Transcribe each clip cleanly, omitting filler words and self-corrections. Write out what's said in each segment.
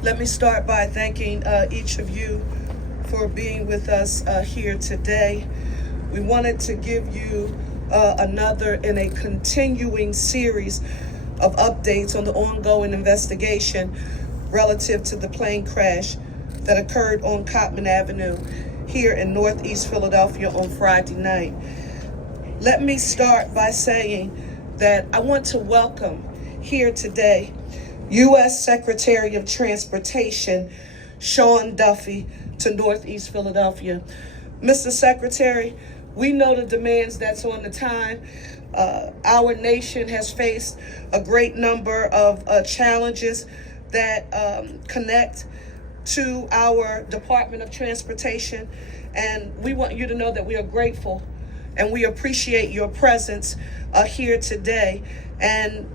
Let me start by thanking each of you for being with us here today. We wanted to give you another in a continuing series of updates on the ongoing investigation relative to the plane crash that occurred on Cottman Avenue here in Northeast Philadelphia on Friday night. Let me start by saying that I want to welcome here today U.S. Secretary of Transportation Sean Duffy to Northeast Philadelphia. Mr. Secretary, we know the demands that's on the time. Our nation has faced a great number of challenges that connect to our Department of Transportation, and we want you to know that we are grateful and we appreciate your presence here today, and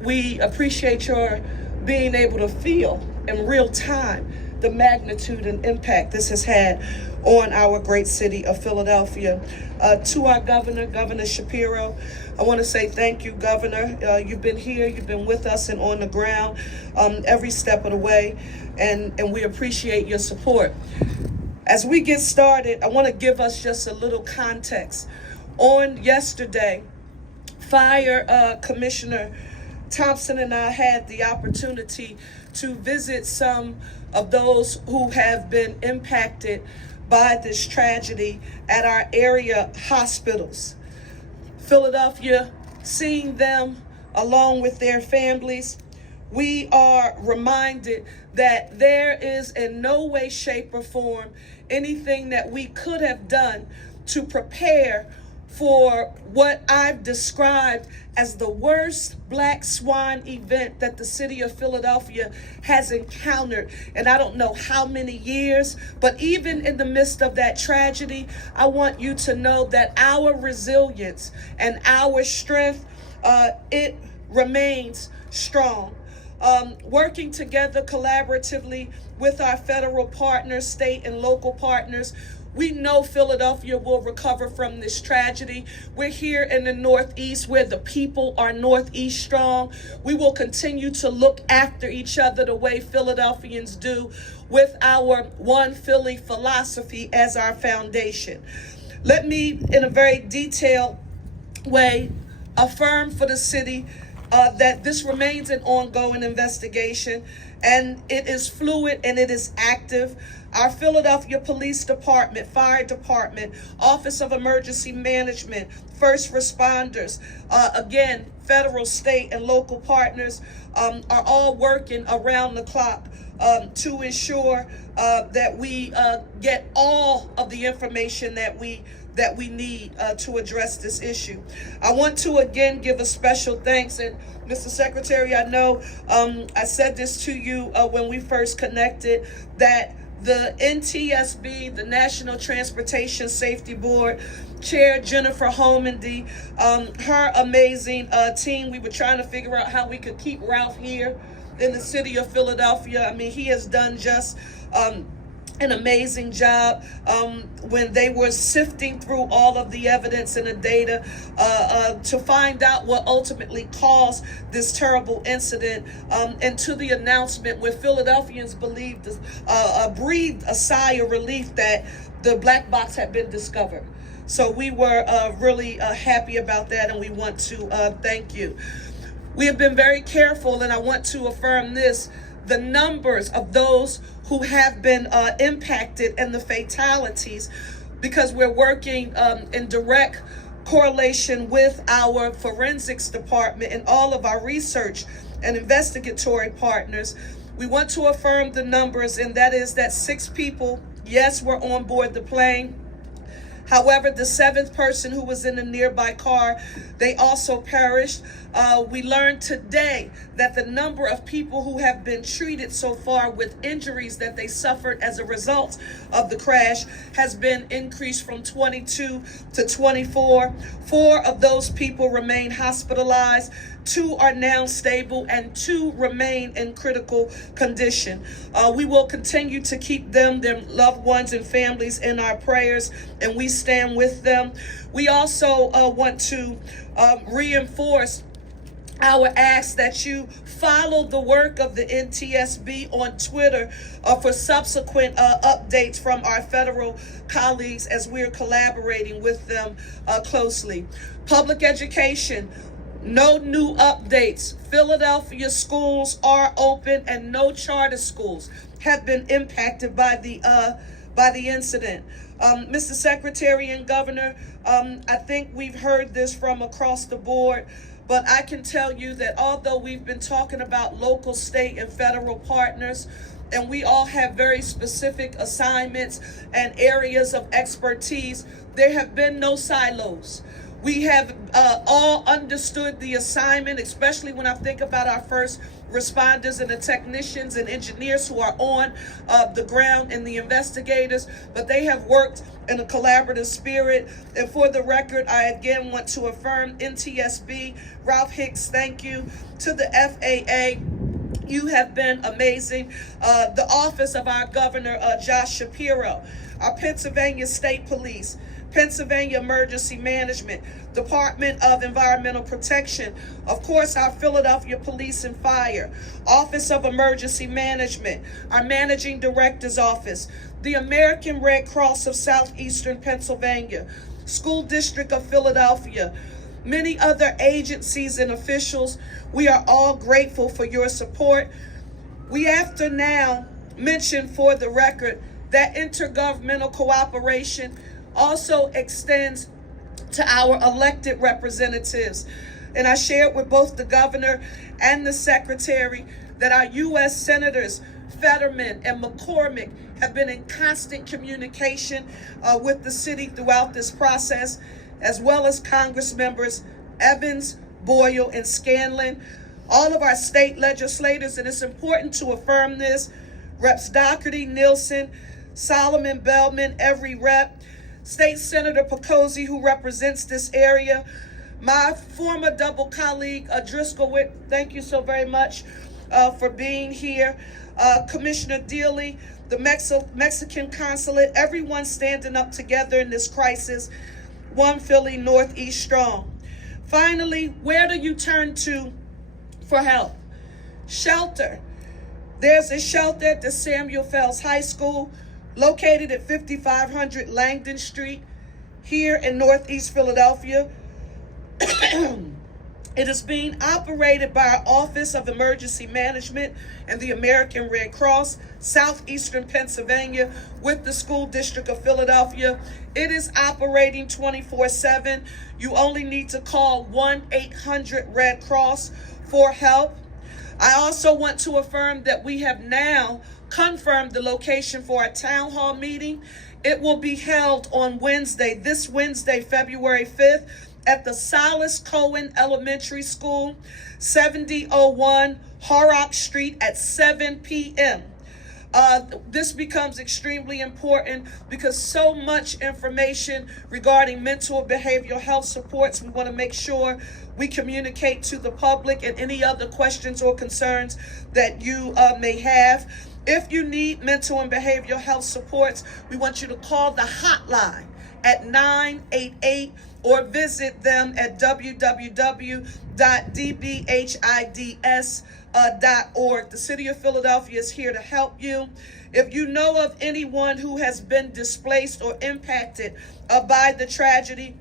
we appreciate your being able to feel in real time the magnitude and impact this has had on our great city of Philadelphia. To our governor, Governor Shapiro, I want to say thank you, Governor. You've been here, you've been with us and on the ground every step of the way, and we appreciate your support. As we get started, I want to give us just a little context. On yesterday, Fire Commissioner Thompson and I had the opportunity to visit some of those who have been impacted by this tragedy at our area hospitals. Philadelphia, seeing them along with their families, we are reminded that there is in no way, shape, or form anything that we could have done to prepare for what I've described as the worst black swan event that the city of Philadelphia has encountered. And I don't know how many years, but even in the midst of that tragedy, I want you to know that our resilience and our strength, it remains strong. Working together collaboratively with our federal partners, state and local partners, we know Philadelphia will recover from this tragedy. We're here in the Northeast where the people are Northeast strong. We will continue to look after each other the way Philadelphians do, with our One Philly philosophy as our foundation. Let me, in a very detailed way, affirm for the city that this remains an ongoing investigation, and it is fluid and it is active. Our Philadelphia Police Department, Fire Department, Office of Emergency Management, first responders, again, federal, state, and local partners are all working around the clock to ensure that we get all of the information that we need to address this issue. I want to again give a special thanks, and Mr. Secretary, I know I said this to you when we first connected, that the NTSB, the National Transportation Safety Board, Chair Jennifer Homendy, her amazing team, we were trying to figure out how we could keep Ralph here in the city of Philadelphia. I mean, he has done just an amazing job when they were sifting through all of the evidence and the data to find out what ultimately caused this terrible incident, and to the announcement where Philadelphians breathed a sigh of relief that the black box had been discovered. So we were really happy about that, and we want to thank you. We have been very careful, and I want to affirm this: the numbers of those who have been impacted and the fatalities, because we're working in direct correlation with our forensics department and all of our research and investigatory partners. We want to affirm the numbers, and that is that 6 people, yes, were on board the plane. However, the 7th person who was in the nearby car, they also perished. We learned today that the number of people who have been treated so far with injuries that they suffered as a result of the crash has been increased from 22 to 24. 4 of those people remain hospitalized. 2 are now stable, and 2 remain in critical condition. We will continue to keep them, their loved ones and families in our prayers, and we stand with them. We also want to reinforce I would ask that you follow the work of the NTSB on Twitter for subsequent updates from our federal colleagues as we're collaborating with them closely. Public education, no new updates. Philadelphia schools are open and no charter schools have been impacted by the incident. Mr. Secretary and Governor, I think we've heard this from across the board, but I can tell you that although we've been talking about local, state, and federal partners, and we all have very specific assignments and areas of expertise, there have been no silos. We have all understood the assignment, especially when I think about our first responders and the technicians and engineers who are on the ground and the investigators, but they have worked in a collaborative spirit. And for the record, I again want to affirm NTSB, Ralph Hicks, thank you. To the FAA, you have been amazing. The office of our governor, Josh Shapiro, our Pennsylvania State Police, Pennsylvania Emergency Management, Department of Environmental Protection, of course, our Philadelphia Police and Fire, Office of Emergency Management, our Managing Director's Office, the American Red Cross of Southeastern Pennsylvania, School District of Philadelphia, many other agencies and officials. We are all grateful for your support. We have to now mention for the record that intergovernmental cooperation also extends to our elected representatives. And I shared with both the governor and the secretary that our U.S. Senators Fetterman and McCormick have been in constant communication with the city throughout this process, as well as Congress members Evans, Boyle, and Scanlon, all of our state legislators, and it's important to affirm this, Reps Doherty, Nielsen, Solomon, Bellman, every rep, State Senator Pecosi, who represents this area, my former double colleague, Driscoll Witt, thank you so very much for being here, Commissioner Dealey, the Mexican consulate, everyone standing up together in this crisis, One Philly Northeast strong. Finally, where do you turn to for help? Shelter. There's a shelter at the Samuel Fells High School, located at 5500 Langdon Street, here in Northeast Philadelphia. It is being operated by our Office of Emergency Management and the American Red Cross, Southeastern Pennsylvania, with the School District of Philadelphia. It is operating 24/7. You only need to call 1-800-RED-CROSS for help. I also want to affirm that we have now confirmed the location for our town hall meeting. It will be held on Wednesday, this Wednesday, February 5th, at the Silas Cohen Elementary School, 7001 Horrock Street at 7 p.m. This becomes extremely important because so much information regarding mental and behavioral health supports, we want to make sure we communicate to the public and any other questions or concerns that you may have. If you need mental and behavioral health supports, we want you to call the hotline at 988 or visit them at www.dbhids.org. The City of Philadelphia is here to help you. If you know of anyone who has been displaced or impacted by the tragedy,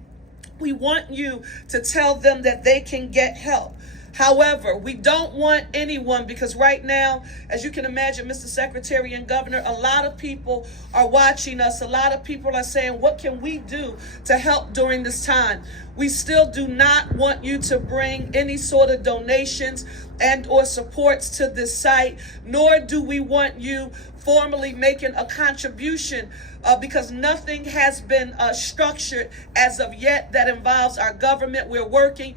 we want you to tell them that they can get help. However, we don't want anyone, because right now, as you can imagine, Mr. Secretary and Governor, a lot of people are watching us. A lot of people are saying, what can we do to help during this time? We still do not want you to bring any sort of donations and or supports to this site, nor do we want you formally making a contribution because nothing has been structured as of yet that involves our government. We're working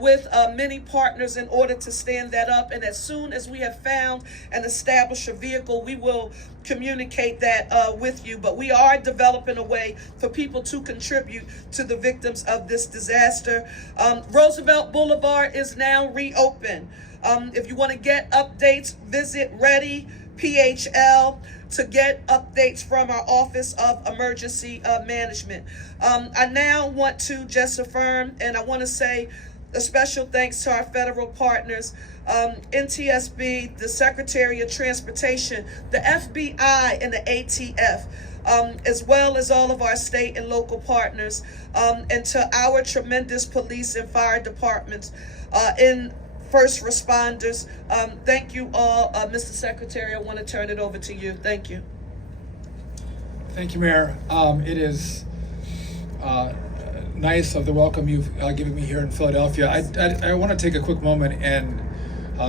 with many partners in order to stand that up. And as soon as we have found and established a vehicle, we will communicate that with you. But we are developing a way for people to contribute to the victims of this disaster. Roosevelt Boulevard is now reopened. If you want to get updates, visit Ready PHL to get updates from our Office of Emergency Management. I now want to just affirm, and I want to say A special thanks to our federal partners, NTSB, the Secretary of Transportation, the FBI, and the ATF, as well as all of our state and local partners, and to our tremendous police and fire departments, and first responders. Thank you all. Mr. Secretary, I want to turn it over to you. Thank you. Thank you, Mayor. It is nice of the welcome you've given me here in Philadelphia. I want to take a quick moment and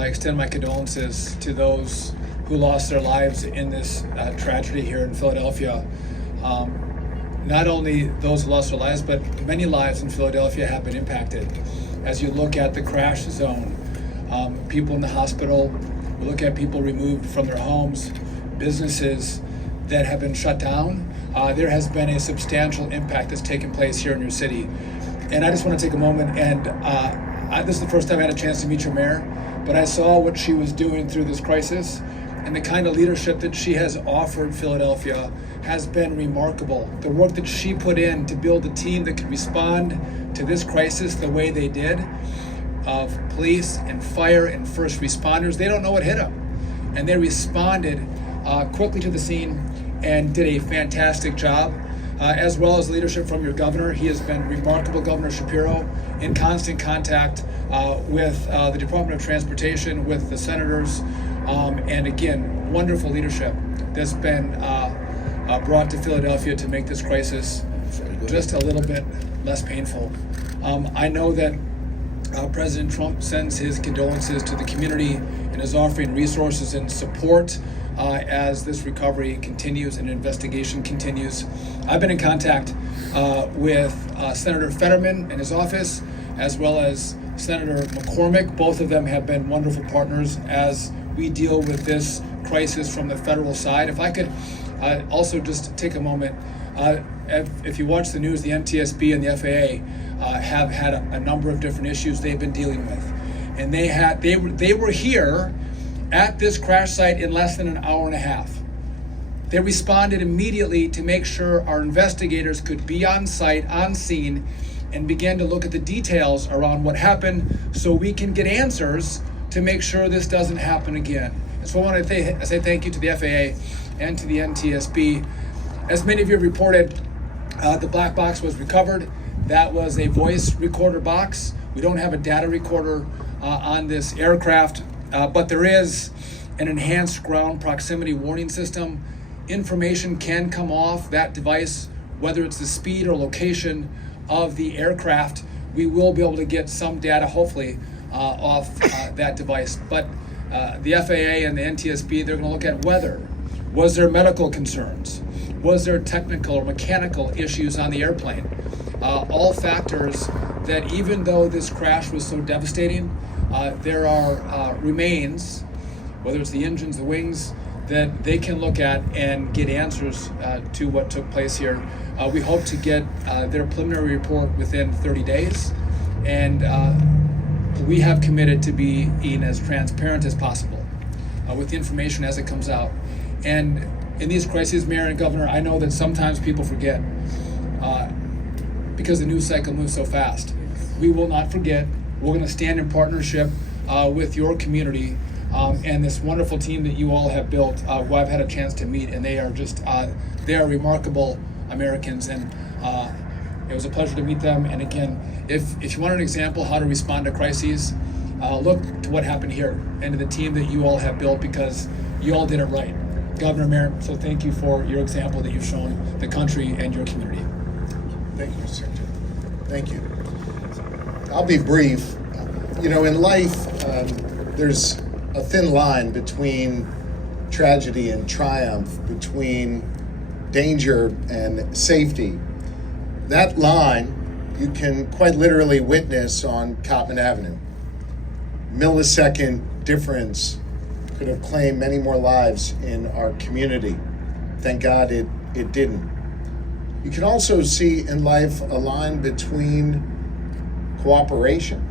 extend my condolences to those who lost their lives in this tragedy here in Philadelphia. Not only those who lost their lives, but many lives in Philadelphia have been impacted. As you look at the crash zone, people in the hospital, we look at people removed from their homes, businesses that have been shut down. There has been a substantial impact that's taken place here in your city. And I just want to take a moment and this is the first time I had a chance to meet your mayor, but I saw what she was doing through this crisis, and the kind of leadership that she has offered Philadelphia has been remarkable. The work that she put in to build a team that could respond to this crisis the way they did, of police and fire and first responders. They don't know what hit them, and they responded quickly to the scene and did a fantastic job, as well as leadership from your governor. He has been remarkable, Governor Shapiro, in constant contact with the Department of Transportation, with the senators, and again, wonderful leadership that's been brought to Philadelphia to make this crisis just a little bit less painful. I know that President Trump sends his condolences to the community and is offering resources and support as this recovery continues and investigation continues. I've been in contact with Senator Fetterman and his office, as well as Senator McCormick. Both of them have been wonderful partners as we deal with this crisis from the federal side. If I could also just take a moment, if you watch the news, the NTSB and the FAA have had a number of different issues they've been dealing with, and they were here at this crash site in less than an hour and a half. They responded immediately to make sure our investigators could be on site, on scene, and begin to look at the details around what happened so we can get answers to make sure this doesn't happen again. And so I want to say thank you to the FAA and to the NTSB. As many of you have reported, the black box was recovered. That was a voice recorder box. We don't have a data recorder on this aircraft, but there is an enhanced ground proximity warning system. Information can come off that device, whether it's the speed or location of the aircraft. We will be able to get some data, hopefully, off that device. But the FAA and the NTSB, they're going to look at weather. Was there medical concerns? Was there technical or mechanical issues on the airplane? All factors that, even though this crash was so devastating, there are remains, whether it's the engines, the wings, that they can look at and get answers to what took place here. We hope to get their preliminary report within 30 days, and we have committed to being as transparent as possible with the information as it comes out. And in these crises, Mayor and Governor, I know that sometimes people forget because the news cycle moves so fast. We will not forget. We're going to stand in partnership with your community and this wonderful team that you all have built, who I've had a chance to meet, and they are just, they are remarkable Americans, and it was a pleasure to meet them. And again, if you want an example how to respond to crises, look to what happened here and to the team that you all have built, because you all did it right. Governor, Mayor, so thank you for your example that you've shown the country and your community. Thank you, Secretary. Thank you. I'll be brief. You know, in life, there's a thin line between tragedy and triumph, between danger and safety. That line you can quite literally witness on Cottman Avenue. Millisecond difference could have claimed many more lives in our community. Thank God it didn't. You can also see in life a line between cooperation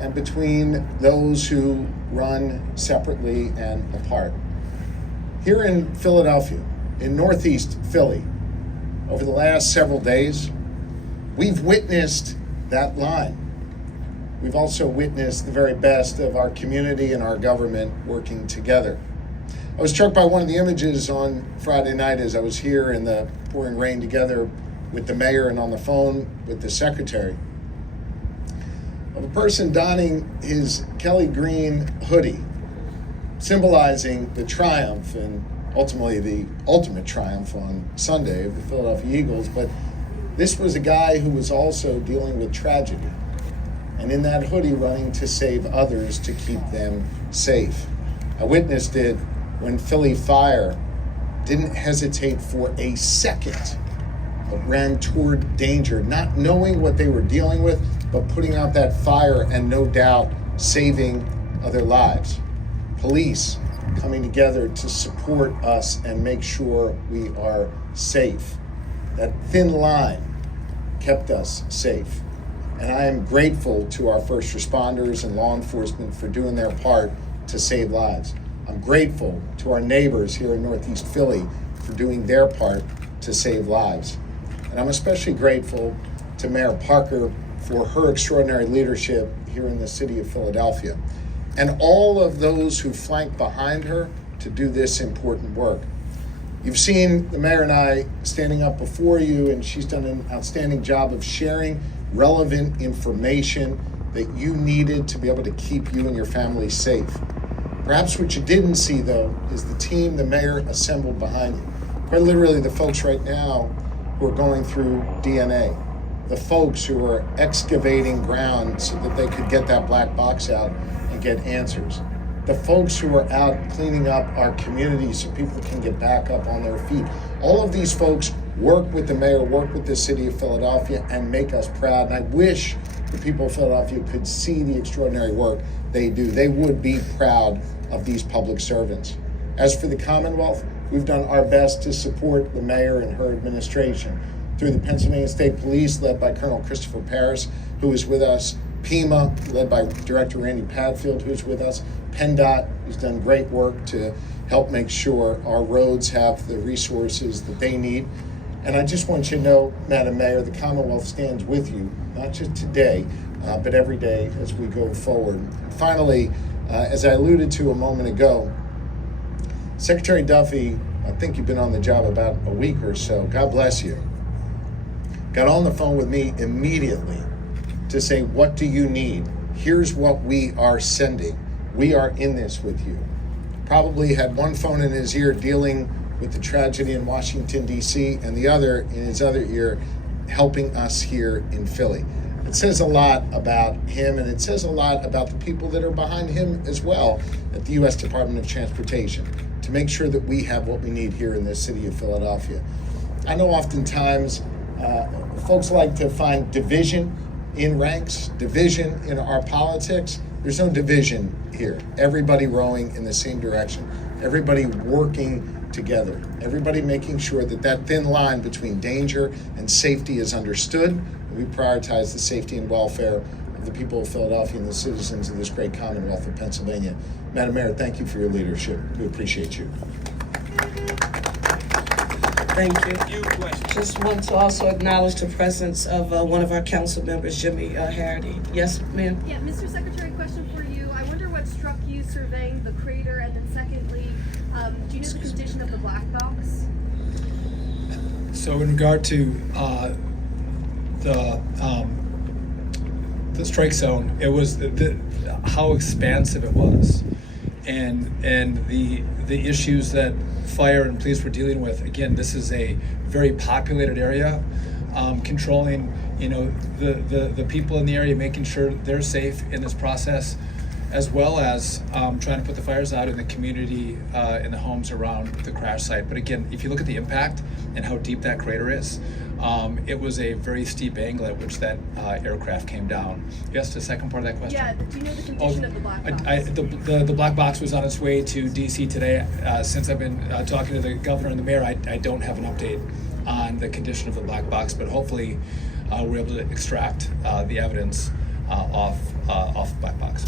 and between those who run separately and apart. Here in Philadelphia, in Northeast Philly, over the last several days, we've witnessed that line. we've also witnessed the very best of our community and our government working together. I was struck by one of the images on Friday night as I was here in the pouring rain together with the mayor and on the phone with the secretary, of a person donning his Kelly Green hoodie, symbolizing the triumph and ultimately the ultimate triumph on Sunday of the Philadelphia Eagles. But this was a guy who was also dealing with tragedy, and in that hoodie running to save others, to keep them safe. I witnessed it when Philly Fire didn't hesitate for a second, but ran toward danger, not knowing what they were dealing with, but putting out that fire and no doubt saving other lives. Police coming together to support us and make sure we are safe. That thin line kept us safe. And I am grateful to our first responders and law enforcement for doing their part to save lives. I'm grateful to our neighbors here in Northeast Philly for doing their part to save lives. And I'm especially grateful to Mayor Parker for her extraordinary leadership here in the city of Philadelphia, and all of those who flank behind her to do this important work. You've seen the mayor and I standing up before you, and she's done an outstanding job of sharing relevant information that you needed to be able to keep you and your family safe. Perhaps what you didn't see, though, is the team the mayor assembled behind you. Quite literally, the folks right now who are going through DNA, the folks who are excavating ground so that they could get that black box out and get answers, the folks who are out cleaning up our community so people can get back up on their feet. All of these folks work with the mayor, work with the city of Philadelphia, and make us proud. And I wish the people of Philadelphia could see the extraordinary work they do. They would be proud of these public servants. As for the Commonwealth, we've done our best to support the mayor and her administration through the Pennsylvania State Police, led by Colonel Christopher Paris, who is with us, PEMA, led by Director Randy Padfield, who's with us, PennDOT, who's done great work to help make sure our roads have the resources that they need. And I just want you to know, Madam Mayor, the Commonwealth stands with you, not just today, but every day as we go forward. Finally, as I alluded to a moment ago, Secretary Duffy, I think you've been on the job about a week or so, God bless you, got on the phone with me immediately to say, what do you need? Here's what we are sending. We are in this with you. Probably had one phone in his ear dealing with the tragedy in Washington, D.C., and the other in his other ear helping us here in Philly. It says a lot about him, and it says a lot about the people that are behind him as well at the U.S. Department of Transportation to make sure that we have what we need here in this city of Philadelphia. I know oftentimes folks like to find division in ranks, division in our politics. There's no division here. Everybody rowing in the same direction. Everybody working together. Everybody making sure that that thin line between danger and safety is understood. And we prioritize the safety and welfare of the people of Philadelphia and the citizens of this great Commonwealth of Pennsylvania. Madam Mayor, thank you for your leadership. We appreciate you. Thank you. Just want to also acknowledge the presence of one of our council members, Jimmy Harity. Yes, ma'am? Yeah, Mr. Secretary, question for you. I wonder what struck you surveying the crater, and then secondly, do you know the condition of the black box? So in regard to the strike zone, it was how expansive it was, and the issues that fire and police were dealing with. Again, this is a very populated area. Controlling, the people in the area, making sure they're safe in this process, as well as trying to put the fires out in the community, in the homes around the crash site. But again, if you look at the impact and how deep that crater is, it was a very steep angle at which that aircraft came down. Yes, the second part of that question? Yeah, do you know the condition of the black box? The black box was on its way to DC today. Since I've been talking to the governor and the mayor, I don't have an update on the condition of the black box, but hopefully we're able to extract the evidence off the black box.